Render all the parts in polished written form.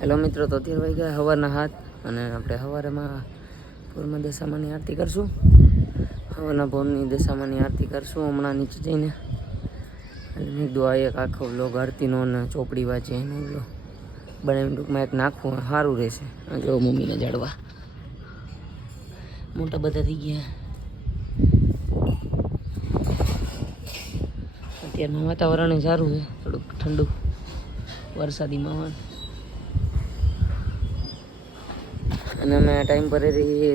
Hello મિત્રો, તો અત્યારે વાગી ગયા સવારના 7 અને આપણે સવારમાં પૂર્ણ દશામાની આરતી કરશું. સવારના પૂર્ણની દશામાની આરતી કરશું હમણાં નીચે જઈને. એટલે મેં કીધું આ એક આખો બ્લોગ આરતીનો અને ચોપડી વાંચે એનો બ્લોગ બનાવીને ટૂંકમાં એક નાખવું સારું રહેશે. જો મમ્મીને જાડવા મોટા બધા થઈ ગયા. અત્યારનું વાતાવરણ સારું છે, થોડુંક ઠંડુ વરસાદી માહોલ. અને અમે ટાઈમ પર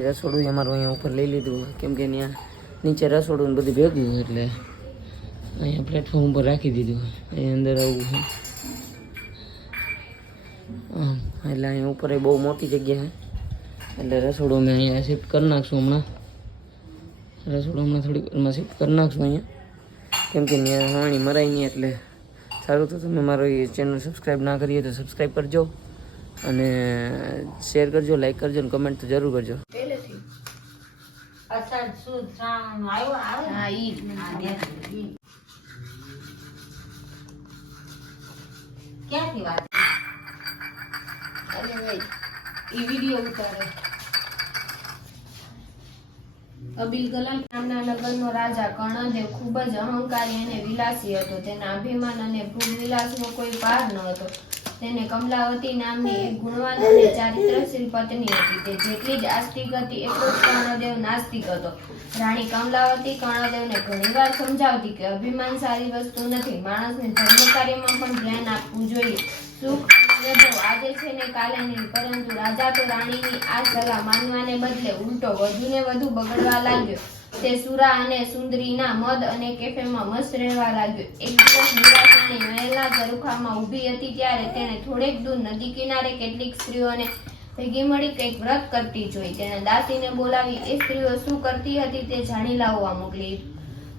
રસોડું અમારું અહીંયા ઉપર લઈ લીધું, કેમ કે ત્યાં નીચે રસોડું ને બધું ભેગું, એટલે અહીંયા પ્લેટફોર્મ ઉપર રાખી દીધું. અહીંયા અંદર આવું છે, એટલે અહીંયા ઉપર બહુ મોટી જગ્યા છે, એટલે રસોડું અમે અહીંયા શિફ્ટ કરી નાખશું હમણાં. રસોડું હમણાં થોડીક વારમાં શિફ્ટ કરી નાખશું અહીંયા, કેમ કે ત્યાં હાણી મરાય નહીં. એટલે સારું, તો તમે મારો એ ચેનલ સબસ્ક્રાઈબ ના કરીએ તો સબસ્ક્રાઈબ કરજો અને શેર કરજો, લાઈક કરજો અને કમેન્ટ તો જરૂર કરજો. ક્યાંથી વાત વિડીયો ઉતારે. અબીલ કલામ નામના નગરનો રાજા કર્ણદેવ ખૂબ જ અહંકારી અને વિલાસી હતો. તેના અભિમાન અને ભોગ વિલાસનો કોઈ પાર ન હતો. તેને કમલાવતી નામની એક ગુણવાન અને ચારિત્રશીલ પત્ની હતી. તે જેટલી જ આસ્તિક હતી એટલો જ કર્ણદેવ નાસ્તિક હતો. રાણી કમલાવતી કર્ણદેવને ઘણીવાર સમજાવતી કે અભિમાન સારી વસ્તુ નથી, માણસને ધર્મ કાર્યમાં પણ ધ્યાન આપવું જોઈએ. સુખ અને વૈભવ આજે છે ને કાલે નહીં. પરંતુ રાજા તો રાણીની આ સલાહ માનવાને બદલે ઉલટો વધુને વધુ બગડવા લાગ્યો. તે સુરા અને સુંદરીના મદ અને કેફેમાં મસ્ત રહેવા લાગ્યો. એક દિવસ નિરાશની મહેલના ઝરૂખામાં ઊભી હતી ત્યારે તેણે થોડેક દૂર નદી કિનારે કેટલીક સ્ત્રીઓને ભેગી મળી કંઈક વ્રત કરતી જોઈ. તેણે દાસીને બોલાવી એ સ્ત્રીઓ શું કરતી હતી તે જાણી લાવવા મોકલી.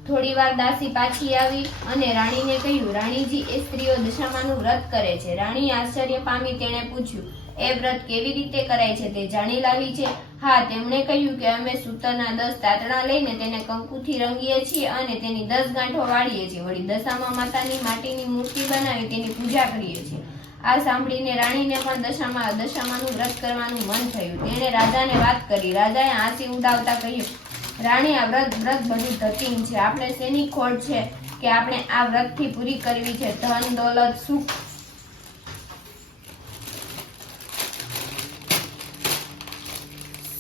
થોડી વાર દાસી પાછી આવી અને રાણીને કહ્યું, રાણીજી, એ સ્ત્રીઓ દશામાનું વ્રત કરે છે. રાણી આશ્ચર્ય પામી. તેણે પૂછ્યું, એ વ્રત કેવી રીતે કરાય છે તે જાણી લાવી છે? હા, તેમણે કહ્યું કે અમે સૂતરના 10 તાતણા લઈને તેને કંકુથી રંગીએ છીએ અને તેની 10 ગાંઠો વાળીએ છીએ. વળી દશામા માતાની માટીની મૂર્તિ બનાવી તેની પૂજા કરીએ છીએ. આ સાંભળીને રાણીને પણ દશામાનું વ્રત કરવાનું મન થયું. તેણે રાજાને વાત કરી. રાજાએ હાંસી ઉડાવતા કહ્યું, રાણી, આ વ્રત બધું ધતિંગ છે. આપણે શેની ખોટ છે કે આપણે આ વ્રતથી પૂરી કરવી છે? ધન, દોલત,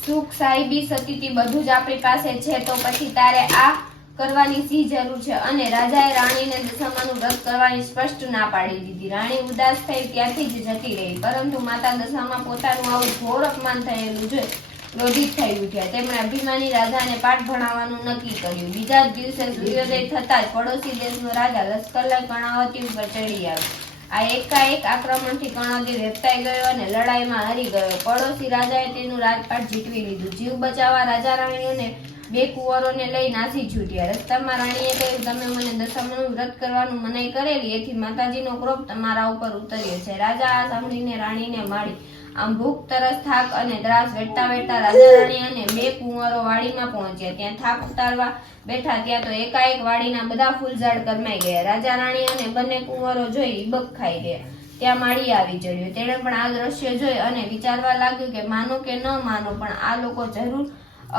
સુખ, સાહેબી, સતીથી બધું જ આપણી પાસે છે, તો પછી તારે આ કરવાની શી જરૂર છે? અને રાજાએ રાણીને દશામાનું વ્રત કરવાની સ્પષ્ટ ના પાડી દીધી. રાણી ઉદાસ થઈ ત્યાંથી જ જતી રહી. પરંતુ માતા દશામાં પોતાનું આવું ઘોર અપમાન થયેલું જોઈ ક્રોધિત થઈ ઉઠ્યા. તેમણે અભિમાની રાજાને પાઠ ભણાવવાનું નક્કી કર્યું. બીજા જ દિવસે સૂર્યોદય થતા જ પડોશી દેશનો રાજા લશ્કર લઈ કર્ણાવતી ઉપર ચડી આવ્યો. આ એકાએક આક્રમણથી કર્ણદેવ હેપતાઈ ગયો અને લડાઈમાં હારી ગયો. પડોશી રાજાએ તેનું રાજપાટ જીતવી લીધું. જીવ બચાવવા રાજા રાણીઓને 2 કુંવરોને લઈ નાસી છૂટ્યા. રસ્તામાં રાણીએ કહ્યું, તમે મને દશામાનું વ્રત કરવાનું મનાઈ કરેલી, એથી માતાજીનો ક્રોધ તમારા ઉપર ઉતર્યો છે. રાજા આ સાંભળીને રાણીને માળી. આમ ભૂખ, તરસ, થાક અને ત્રાસ વેઠતા વેઠતા રાજા રાણી અને 2 કુંવરો વાડીમાં પહોંચ્યા. ત્યાં થાક ઉતારવા બેઠા ત્યાં તો એકાએક વાડીના બધા ફૂલઝાડ કરમાઈ ગયા. રાજા રાણી અને બંને કુંવરો જોઈ ઈબક ખાઈ ગયા. ત્યાં માળી આવી ચડ્યો. તેણે પણ આ દ્રશ્ય જોઈ અને વિચારવા લાગ્યું કે માનો કે ન માનો, પણ આ લોકો જરૂર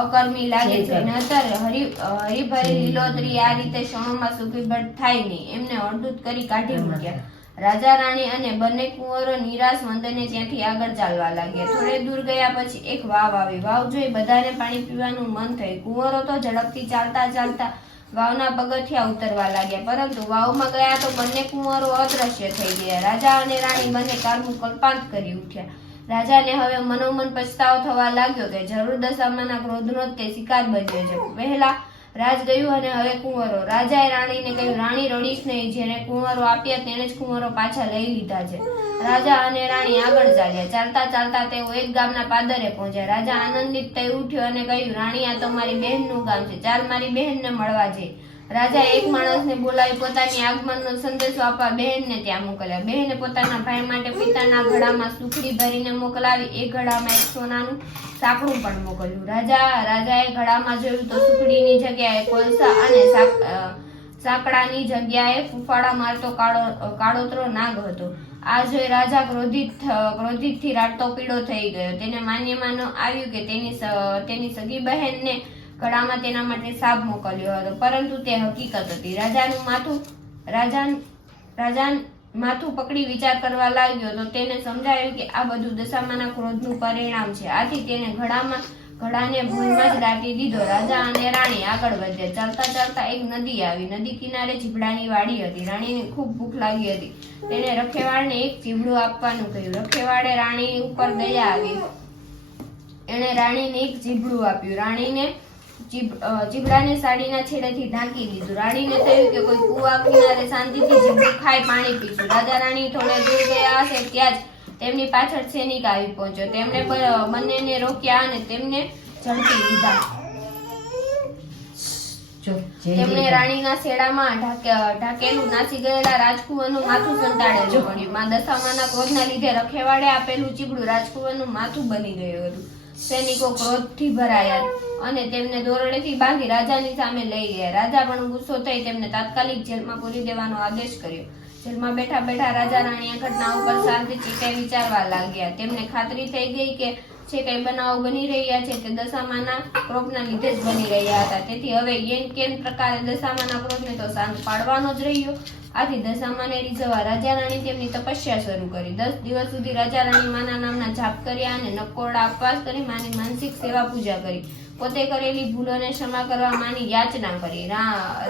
અકર્મી લાગે છે. નહીતર હરીભરી લીલોતરી આ રીતે ક્ષણોમાં સુખીભટ થાય નહીં. એમને અડધૂત કરી કાઢી મૂક્યા. રાજા રાણી અને બંને કુંવરો નિરાશ વંદને ત્યાંથી આગળ ચાલવા લાગ્યા. થોડે દૂર ગયા પછી એક વાવ આવી. વાવ જોઈ બધાને પાણી પીવાનું મન થયું. કુંવરો તો ઝડપથી ચાલતા ચાલતા વાવના પગથિયા ઉતરવા લાગ્યા. પરંતુ વાવમાં ગયા તો બંને કુંવરો અદ્રશ્ય થઈ ગયા. રાજા અને રાણી બંને કારનું કલ્પાંત કરી ઉઠ્યા. રાજાને હવે મનોમન પછતાવો થવા લાગ્યો કે જરૂર દશામાના ક્રોધનો તે શિકાર બન્યો છે. પહેલા રાજ ગયું અને હવે કુંવરો. રાજાએ રાણીને કહ્યું, રાણી, રડીશ નહીં. જેને કુંવરો આપ્યા તેને જ કુંવરો પાછા લઈ લીધા છે. રાજા અને રાણી આગળ ચાલ્યા. ચાલતા ચાલતા તેઓ એક ગામના પાદરે પહોંચ્યા. રાજા આનંદિત થઈ ઉઠ્યો અને કહ્યું, રાણી, આ તો મારી બહેનનું ગામ છે. ચાલ મારી બહેનને મળવા જઈ. રાજાએ એક માણસને બોલાવી પોતાની આગમનનો સંદેશો આપવા બહેનને ત્યાં મોકલ્યા. બહેને પોતાના ભાઈ માટે પિતાના ઘડામાં સુખડી ભરીને મોકલાવી. એ ઘડામાં એક સોનાનું સાંકડું પણ મોકલ્યું. રાજાએ ઘડામાં જોયું તો સુખડીની જગ્યાએ કોલસા અને સાંકડાની જગ્યાએ ફૂફાડા મારતો કાળોતરો નાગ હતો. આ જોઈ રાજા ક્રોધિતથી રાટતો પીળો થઈ ગયો. તેને માન્યમાં ન આવ્યું કે તેની સગી બહેનને ગળામાં તેના માટે સાપ મોકલ્યો હતો, પરંતુ તે હકીકત હતી. રાજાનું માથું પકડી વિચાર કરવા લાગ્યો તો તેને સમજાયું કે આ બધું દશામાના ક્રોધનું પરિણામ છે. આથી તેને ઘડાને ભૂલમાં જ દાટી દીધો. રાજા અને રાણી આગળ વધ્યા. ચાલતા ચાલતા એક નદી આવી. નદી કિનારે ચીભડાની વાડી હતી. રાણીને ખૂબ ભૂખ લાગી હતી. તેને રખેવાળને એક ચીભડું આપવાનું કહ્યું. રખેવાળે રાણી ઉપર દયા આવી. એણે રાણીને એક ચીભડું આપ્યું. રાણીને ચીભડાને સાડીના છેડેથી ઢાંકી દીધું. રાણીને થયું કે કોઈ કુવા કિનારે શાંતિથી ચીભડું ખાઈ પાણી પીશું. રાજા રાણી થોડે દૂર ગયા હશે ત્યાં જ તેમની પાછળ સૈનિક આવી પહોંચ્યો. તેમણે બંનેને રોક્યા અને તેમને ઝડપી લીધા. તેમણે રાણીના શેડામાં ઢાકેલું નાસી ગયેલા રાજકુંવરનું માથું સંતાડેલું મળ્યું. માં દશામાના ક્રોધના લીધે રખેવાળે આપેલું ચીબડું રાજકુંવરનું માથું બની ગયું હતું. સૈનિકો ક્રોધથી ભરાયા અને તેમને દોરડેથી બાંધી રાજાની સામે લઈ ગયા. રાજા પણ ગુસ્સો થઈ તેમને તાત્કાલિક જેલમાં પૂરી દેવાનો આદેશ કર્યો. જેલમાં બેઠા બેઠા રાજા રાણી આ ઘટના ઉપર શાંતિથી વિચારવા લાગ્યા. તેમને ખાતરી થઈ ગઈ કે જે કઈ બનાવો બની રહ્યા છે તે દશામાના ક્રોધના લીધે જ બની રહ્યા હતા. તેથી હવે એન કેન પ્રકારે દશામાના ક્રોધને તો શાંત પાડવાનો જ રહ્યો. આથી દશામાને રીઝવવા રાજા રાણી તેમની તપસ્યા શરૂ કરી. 10 દિવસ સુધી રાજા રાણી માના નામના જાપ કર્યા અને નકોરડા ઉપવાસ કરી માની માનસિક સેવા પૂજા કરી. પોતે કરેલી ભૂલોને ક્ષમા કરવા માની યાચના કરી.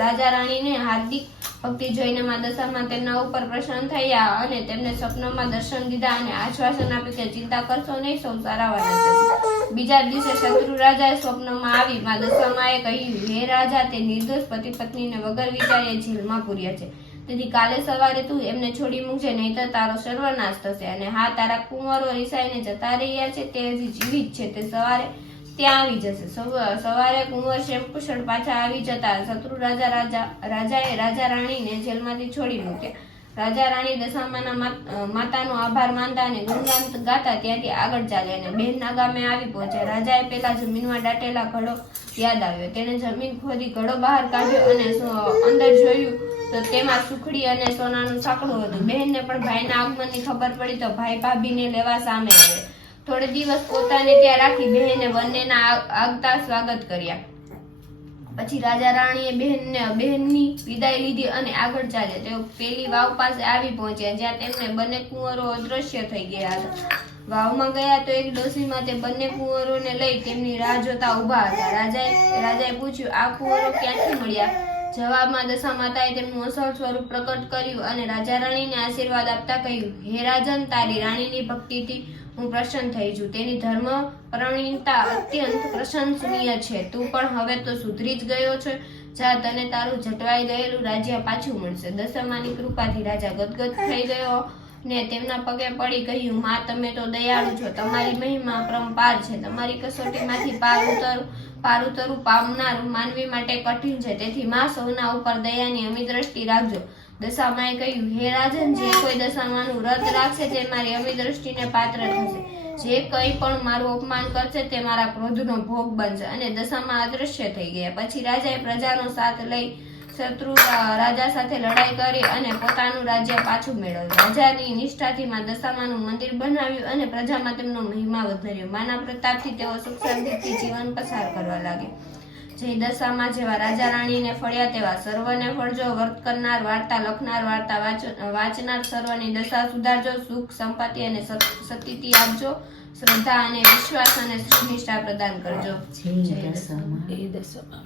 રાજા રાણીને હાર્દિક ભક્તિ જોઈને માં દશામાં તેમના ઉપર પ્રસન્ન થયા અને તેમને સ્વપ્નમાં દર્શન દીધા અને આશ્વાસન આપ્યું કે ચિંતા કરશો નહીં, સૌ સારાવાના થશે. બીજા દિવસે શત્રુ રાજાએ સ્વપ્નમાં આવી માં દશામાએ કહ્યું, હે રાજા, તે નિર્દોષ પતિ પત્નીને વગર વિચાર્યે જેલમાં પૂર્યા છે. તેથી કાલે સવારે તું એમને છોડી મૂકજે, નહીંતર તારો સર્વનાશ થશે. અને હા, તારા કુંવરો રિસાઈને જતા રહ્યા છે તે હજી જીવિત છે, તે સવારે ત્યાં આવી જશે. સવારે કુંવર શેમકુશળ પાછા આવી જતા શત્રુ રાજાએ રાજા રાણીને જેલમાંથી છોડી મૂક્યા. રાજા રાણી દશામાના માતાનો આભાર માનતા અને ગુણગાન ગાતા ત્યાંથી આગળ ચાલ્યા અને બહેનના ગામે આવી પહોંચ્યા. રાજાએ પેલા જમીનમાં દાટેલા ઘડો યાદ આવ્યો. તેણે જમીન ખોદી ઘડો બહાર કાઢ્યો અને અંદર જોયું તો તેમાં સુખડી અને સોનાનું સાંકળું હતું. બહેનને પણ ભાઈના આગમનની ખબર પડી તો ભાઈ ભાભીને લેવા સામે આવે. થોડે દિવસ પોતાને ત્યાં રાખી બહેને બંનેના આગતા સ્વાગત કર્યા. પછી રાજા રાણીએ બહેનની વિદાય લીધી અને આગળ ચાલ્યા. તેઓ પેલી વાવ પાસે આવી પહોંચ્યા જ્યાં તેમને બંને કુંવરો અદ્રશ્ય થઈ ગયા હતા. વાવમાં ગયા તો એક ડોશીમાં તે બંને કુંવરોને લઈ તેમની રાહ જોતા ઊભા હતા. રાજાએ પૂછ્યું, આ કુંવરો ક્યાંથી મળ્યા? જવાબમાં દશામાતાએ તેમનું અસલ સ્વરૂપ પ્રકટ કર્યું અને રાજા રાણીને આશીર્વાદ આપતા કહ્યું, હે રાજન, તારી રાણીની ભક્તિથી હું પ્રસન્ન થઈ છું. તેની ધર્મ પરણિતા અત્યંત પ્રશંસનીય છે. તું પણ હવે તો સુધરી જ ગયો છે. જા, તને તારું જટવાઈ ગયેલું રાજ્ય પાછું મળશે. દશામાની કૃપાથી રાજા ગદગદ થઈ ગયો ને તેમના પગે પડી કહ્યું, માં, તમે તો દયાળુ છો. તમારી મહિમા પરંપાર છે. તમારી કસોટીમાંથી પાર ઉતરવું પામનાર માનવી માટે કઠિન છે. તેથી માં, સૌના ઉપર દયાની અમી દ્રષ્ટિ રાખજો. દશામાએ કહ્યું, હે રાજન, જે કોઈ દશામાનું વ્રત રાખશે તે મારી અમી દ્રષ્ટિને પાત્ર થશે. જે કંઈ પણ મારું અપમાન કરશે તે મારા ક્રોધનો ભોગ બનશે. અને દશામાં અદૃશ્ય થઈ ગયા. પછી રાજાએ પ્રજાનો સાથ લઈ શત્રુ રાજા સાથે લડાઈ કરી અને પોતાનું રાજ્ય પાછું મેળવ્યું. રાજાની નિષ્ઠાથી માં દશામાનું મંદિર બનાવ્યું અને પ્રજામાં તેમનો મહિમા વધાર્યો. માના પ્રતાપથી તેઓ સુખ શાંતિથી જીવન પસાર કરવા લાગ્યા. જય દશામાં જેવા રાજા રાણીને ફળ્યા તેવા સર્વને ફળજો. વર્ત કરનાર, વાર્તા લખનાર, વાર્તા વાંચનાર સર્વની દશા સુધારજો. સુખ, સંપત્તિ અને સતીથી આપજો. શ્રદ્ધા અને વિશ્વાસ અને નિષ્ઠા પ્રદાન કરજો. જય દશામાં.